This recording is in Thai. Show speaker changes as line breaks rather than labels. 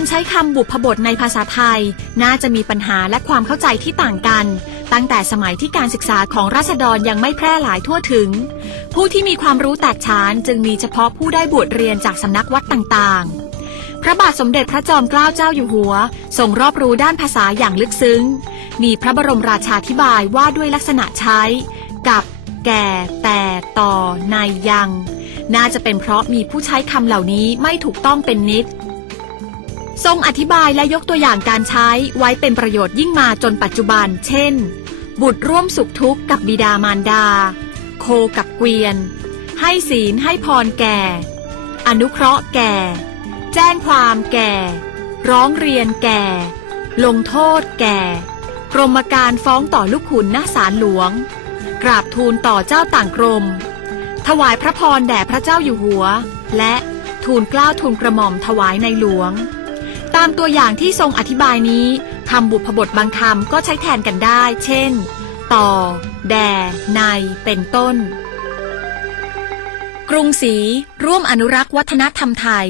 การใช้คำบุพบทในภาษาไทย น่าจะมีปัญหาและความเข้าใจที่ต่างกัน ตั้งแต่สมัยที่การศึกษาของราษฎรยังไม่แพร่หลายทั่วถึง ผู้ที่มีความรู้แตกฉานจึงมีเฉพาะผู้ได้บวชเรียนจากสำนักวัดต่างๆ พระบาทสมเด็จพระจอมเกล้าเจ้าอยู่หัวทรงรอบรู้ด้านภาษาอย่างลึกซึ้ง มีพระบรมราชาธิบายว่าด้วยลักษณะใช้ กับ แก่ แต่ต่อในยัง น่าจะเป็นเพราะมีผู้ใช้คำเหล่านี้ไม่ถูกต้องเป็นนิด ทรงอธิบายและยกตัวอย่างการใช้ไว้เป็นประโยชน์ยิ่งมาจนปัจจุบัน เช่น บุตรร่วมสุขทุกข์กับบิดามารดา โคกับเกวียน ให้ศีลให้พรแก่ อนุเคราะห์แก่ แจ้งความแก่ ร้องเรียนแก่ ลงโทษแก่ กรมการฟ้องต่อลูกขุนหน้าศาลหลวง กราบทูลต่อเจ้าต่างกรม ถวายพระพรแด่พระเจ้าอยู่หัว และทูลกล้าทูลกระหม่อมถวายในหลวง ตามตัวอย่างที่ทรงอธิบายนี้คำบุพบทบางคำก็ใช้แทนกันได้ เช่น ต่อ แด่ใน เป็นต้น กรุงศรีร่วมอนุรักษ์วัฒนธรรมไทย